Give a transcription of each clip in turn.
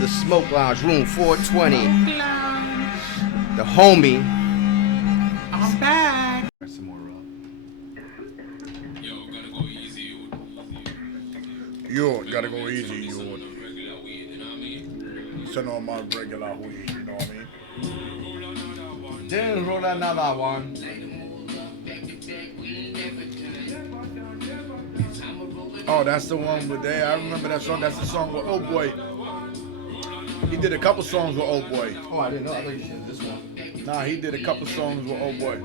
the Smoke Lounge, room 420. Lounge. The homie. I'm back. Some more Yo, gotta go easy, You gotta go easy, you. regular weed, you know what I mean? Send on my regular weed, you know what I mean? Then roll another one. Oh, that's the one with they. I remember that song. That's the song with Old Boy. He did a couple songs with Old Boy. Oh, I didn't know. I thought you said this one. Nah, he did a couple songs with Old Boy.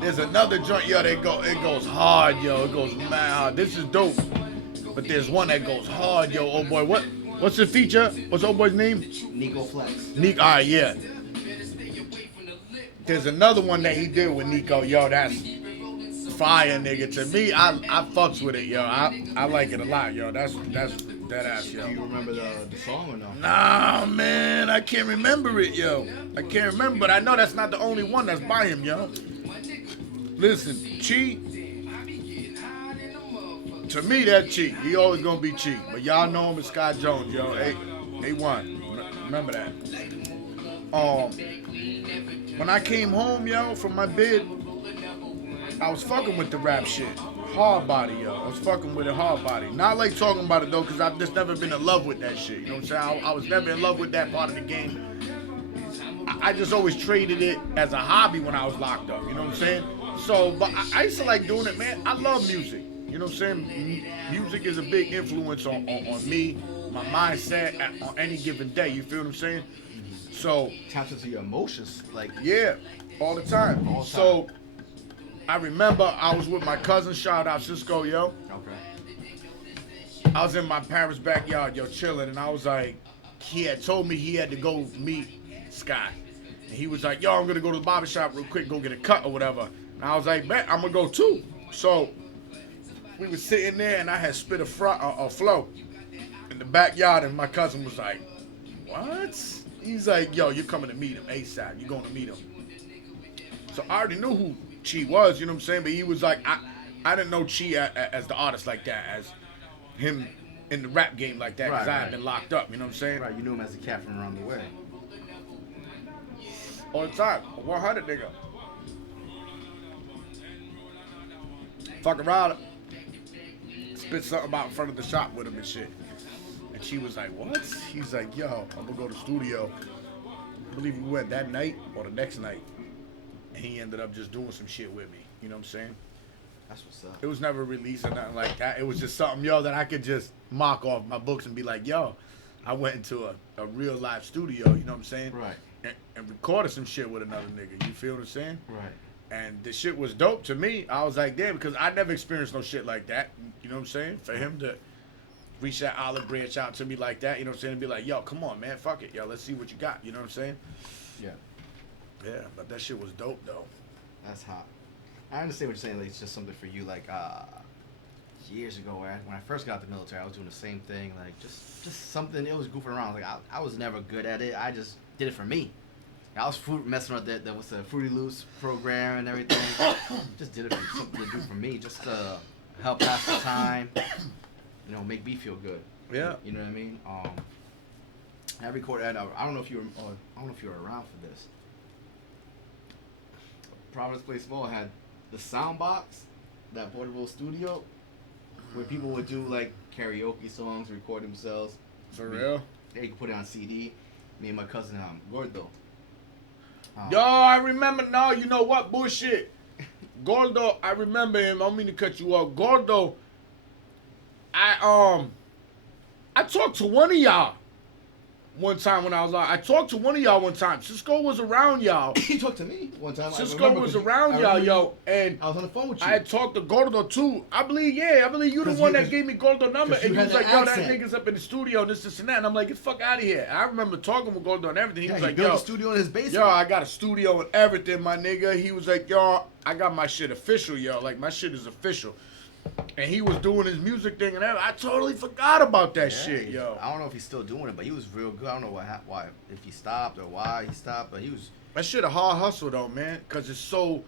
There's another joint, yo, it goes hard, yo. It goes mad hard. This is dope. But there's one that goes hard, yo, Old Boy. What's the feature? What's Old Boy's name? Nico Flex. Nico, alright, yeah. There's another one that he did with Nico, yo, that's fire, nigga. To me, I fucks with it, yo. I like it a lot, yo. That's that ass, yo. Do you remember the song or no? Nah, man, I can't remember it, yo. I can't remember, but I know that's not the only one that's by him, yo. Listen, Chi, to me, that Chi. He always gonna be Chi. But y'all know him as Scott Jones, yo. A1. Remember that. When I came home, yo, from my bed, I was fucking with the rap shit. Hard body, yo. I was fucking with it hard body. Not like talking about it, though, because I've just never been in love with that shit. You know what I'm saying? I was never in love with that part of the game. I just always traded it as a hobby when I was locked up. You know what I'm saying? So, but I used to like doing it, man. I love music. You know what I'm saying? Music is a big influence on me, my mindset on any given day. You feel what I'm saying? So Taps into your emotions, like yeah, all the time. All the time. So I remember I was with my cousin. Shout out Cisco, yo. okay. I was in my parents' backyard, yo, chilling, and I was like, he had told me he had to go meet Scott. And he was like, yo, I'm gonna go to the barber shop real quick, go get a cut or whatever. And I was like, man, I'm gonna go too. So we was sitting there, and I had spit a flow in the backyard, and my cousin was like, what? He's like, yo, you're coming to meet him ASAP. You're going to meet him. So I already knew who Chi was, you know what I'm saying? But he was like, I didn't know Chi as the artist like that, as him in the rap game like that, because I had been locked up, you know what I'm saying? Right, you knew him as a cat from around the way. All the time. 100 nigga. Fuck around. Spit something about in front of the shop with him and shit. And she was like, what? He's like, yo, I'm gonna go to the studio. I believe we went that night or the next night. And he ended up just doing some shit with me. You know what I'm saying? That's what's up. It was never released or nothing like that. It was just something, yo, that I could just mock off my books and be like, yo, I went into a real live studio, you know what I'm saying? Right. And recorded some shit with another nigga. You feel what I'm saying? Right. And the shit was dope to me. I was like, damn, because I never experienced no shit like that. You know what I'm saying? For him to reach that olive branch out to me like that, you know what I'm saying? And be like, yo, come on, man, fuck it. Yo, let's see what you got. You know what I'm saying? Yeah. Yeah, but that shit was dope, though. That's hot. I understand what you're saying. Like, it's just something for you. Like years ago, when I first got out the military, I was doing the same thing. Like just something. It was goofing around. Like I was never good at it. I just did it for me. I was messing with that was the Fruity Loops program and everything. Just did it for something to do for me, just to help pass the time. You know, make me feel good. Yeah. You know what I mean? I recorded. I don't know if you were around for this. Providence Place Mall had the sound box, that portable studio, where people would do like karaoke songs, record themselves. For real? They could put it on CD. Me and my cousin Gordo. Yo, I remember now. You know what? Bullshit. Gordo, I remember him. I don't mean to cut you off. Gordo, I talked to one of y'all one time when I was out. I talked to one of y'all one time. Cisco was around y'all. He talked to me one time. Cisco was around y'all, yo, and I was on the phone with you. I had talked to Gordo too. I believe you the one that gave me Gordo number, and he was like, yo, that nigga's up in the studio, this and that. And I'm like, get the fuck out of here. And I remember talking with Gordo and everything. He was like, built yo, a studio in his basement. Yo, I got a studio and everything, my nigga. He was like, yo, I got my shit official, yo. Like, my shit is official. And he was doing his music thing and everything. I totally forgot about that shit, yo. I don't know if he's still doing it, but he was real good. I don't know why, if he stopped or why he stopped, but he was. That shit a hard hustle, though, man. Because it's so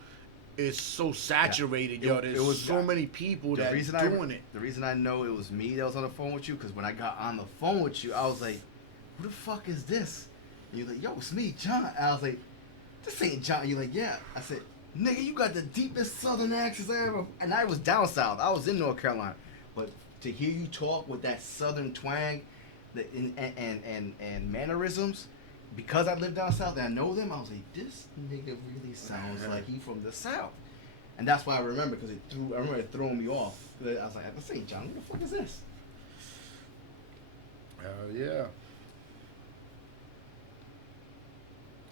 is so saturated, Yeah. yo. There's so many people that doing it. The reason I know it was me that was on the phone with you, because when I got on the phone with you, I was like, who the fuck is this? And you're like, yo, it's me, John. And I was like, this ain't John. You're like, yeah. I said, nigga, you got the deepest southern accents I ever. And I was down south. I was in North Carolina. But to hear you talk with that southern twang and mannerisms, because I live down south and I know them, I was like, this nigga really sounds like he from the south. And that's why I remember, because I remember it throwing me off. I was like, this ain't John. Who the fuck is this? Hell yeah.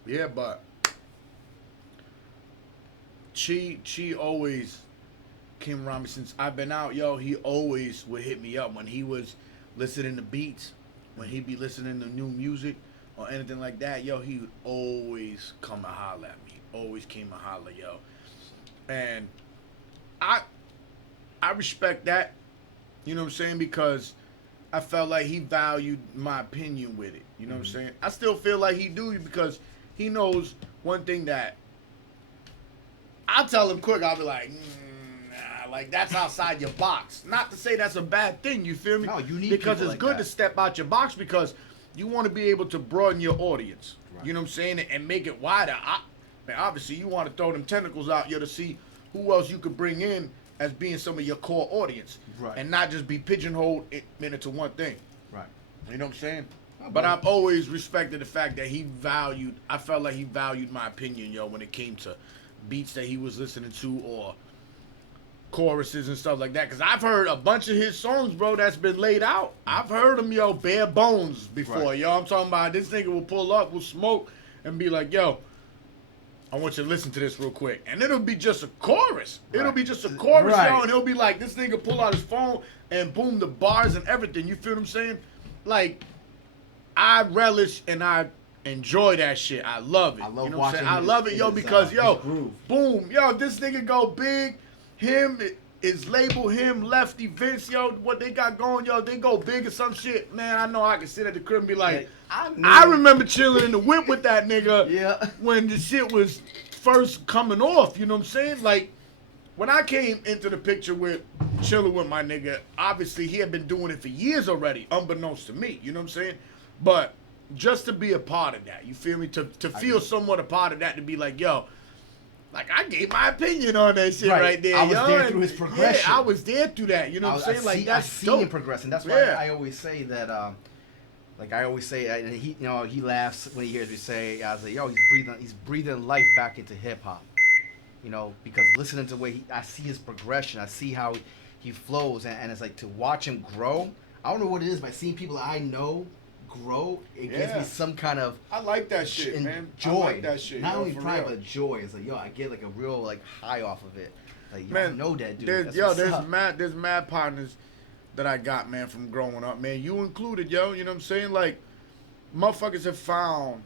Yeah, but Chi always came around me since I've been out, yo. He always would hit me up when he was listening to beats, when he'd be listening to new music or anything like that, yo. He would always come and holler at me. Always came and holler, yo. And I respect that, you know what I'm saying, because I felt like he valued my opinion with it, you know what I'm saying. I still feel like he do, because he knows one thing that I'll tell him quick. I'll be like, nah, like that's outside your box. Not to say that's a bad thing, you feel me? No, you need because people it's like good that. to step out your box, because you want to be able to broaden your audience. Right. You know what I'm saying, and make it wider. Man, obviously you want to throw them tentacles out, yo, to see who else you could bring in as being some of your core audience, Right. and not just be pigeonholed into one thing. Right. You know what I'm saying? Oh, But buddy. I've always respected the fact that I felt like he valued my opinion, yo, when it came to beats that he was listening to or choruses and stuff like that. Because I've heard a bunch of his songs, bro, that's been laid out. I've heard them, yo, bare bones before, Right. yo. I'm talking about this nigga will pull up, will smoke, and be like, yo, I want you to listen to this real quick. And it'll be just a chorus. It'll Right. be just a chorus, Right. yo, and he'll be like, this nigga pull out his phone and boom, the bars and everything. You feel what I'm saying? Like, I relish and I enjoy that shit. I love it. I love you know what I'm saying? watching I love it, yo, his, because, yo, his groove. boom, yo, this nigga go big. Him, his label, him, Lefty, Vince, yo, what they got going, yo, they go big or some shit. Man, I know I can sit at the crib and be like, I remember chilling in the whip with that nigga Yeah. when the shit was first coming off, you know what I'm saying? Like, when I came into the picture with chilling with my nigga, obviously he had been doing it for years already, unbeknownst to me, you know what I'm saying? But just to be a part of that, you feel me? To feel somewhat a part of that, to be like, yo, like I gave my opinion on that shit right there, I was yo. there and through his progression. Yeah, I was there through that, you know what I'm saying? Like, that's I seen dope. him progressing. That's why Yeah. I always say that. Like I always say, and he, you know, he laughs when he hears me say, I was like, yo, he's breathing life back into hip hop. You know, because listening to the way I see his progression, I see how he flows, and it's like to watch him grow. I don't know what it is, but seeing people that I know grow, it gives me some kind of I like that shit, man. joy. I like that shit. Not yo, only for pride, real. but joy. It's like, yo, I get like a real like high off of it. Like, yo, Man, I know that dude. There's, That's what's up. there's mad partners that I got, man, from growing up, man. You included, yo. You know what I'm saying? Like, motherfuckers have found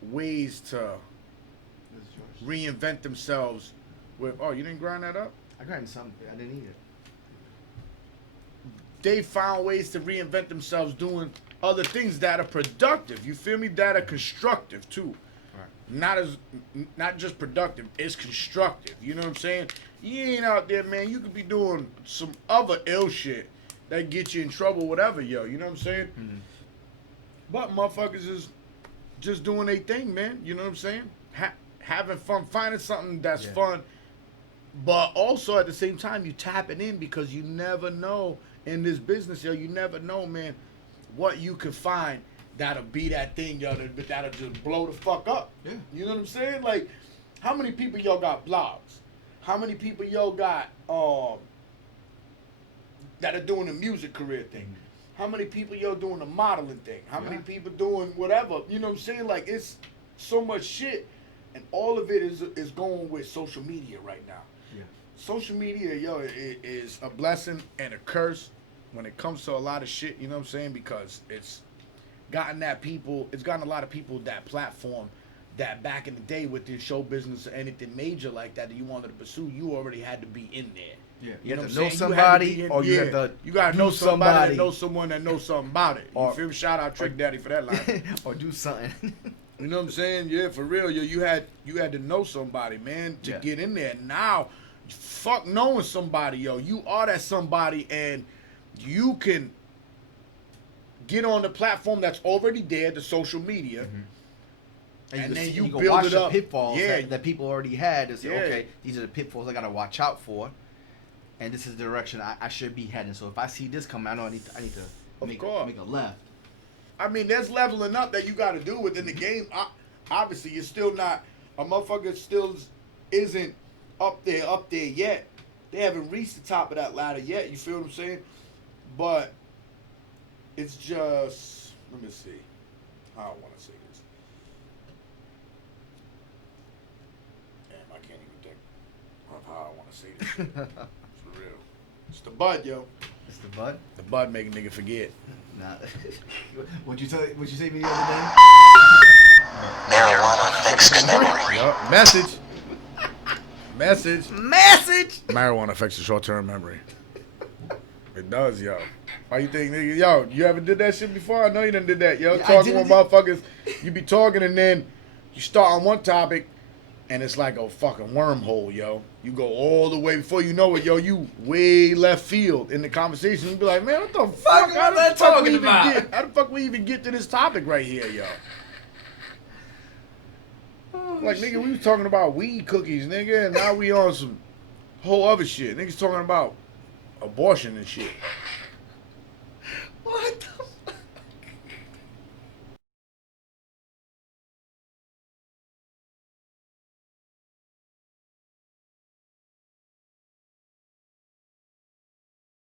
ways to reinvent themselves. With you didn't grind that up? I got something. I didn't eat it. They found ways to reinvent themselves doing other things that are productive. You feel me? That are constructive too. Right. Not just productive, it's constructive. You know what I'm saying? You ain't out there, man. You could be doing some other ill shit that get you in trouble, whatever, yo. You know what I'm saying? Mm-hmm. But motherfuckers is just doing their thing, man. You know what I'm saying? Having fun, finding something that's fun, but also at the same time you tapping in, because you never know in this business, yo. You never know, man, what you can find that'll be that thing, yo, that'll just blow the fuck up. Yeah. You know what I'm saying? Like, how many people, yo, got blogs? How many people, yo, got that are doing the music career thing? Mm-hmm. How many people, yo, doing the modeling thing? How many people doing whatever? You know what I'm saying? Like, it's so much shit, and all of it is going with social media right now. Yeah. Social media, yo, is a blessing and a curse when it comes to a lot of shit, you know what I'm saying? Because it's gotten a lot of people that platform that back in the day with your show business or anything major like that you wanted to pursue, you already had to be in there. Yeah. You know have what to I'm know saying? You had to be somebody, in- or you yeah. have to You gotta do know somebody that knows someone that knows something about it. You Or- feel me? Shout out Trick Daddy for that line. or do something. You know what I'm saying? Yeah, for real. Yo, you had to know somebody, man, to get in there. Now, fuck knowing somebody, yo. You are that somebody, and you can get on the platform that's already there, the social media. And then you can build watch it the up. pitfalls Yeah. that people already had and say, Yeah. okay, these are the pitfalls I gotta watch out for, and this is the direction I should be heading. So if I see this coming, I know I need to make a left. I mean, there's leveling up that you got to do within the game. Obviously, it's still not a motherfucker. Still isn't up there yet. They haven't reached the top of that ladder yet. You feel what I'm saying? But it's just, let me see. I don't want to say this. Damn, I can't even think of how I want to say this shit. For real. It's the bud, yo. It's the bud. The bud make a nigga forget. Nah. What'd you say to me the other day? Marijuana affects memory. Yup. Message. Marijuana affects the short-term memory. It does, yo. Why you think, nigga? Yo, you ever did that shit before? I know you done did that, yo. Yeah, Talking with motherfuckers. You be talking and then you start on one topic and it's like a fucking wormhole, yo. You go all the way before you know it, yo. You way left field in the conversation. You be like, man, what the fuck? What am I talking about? How the fuck we even get to this topic right here, yo? Like, nigga, we was talking about weed cookies, nigga, and now we on some whole other shit. Niggas talking about abortion and shit.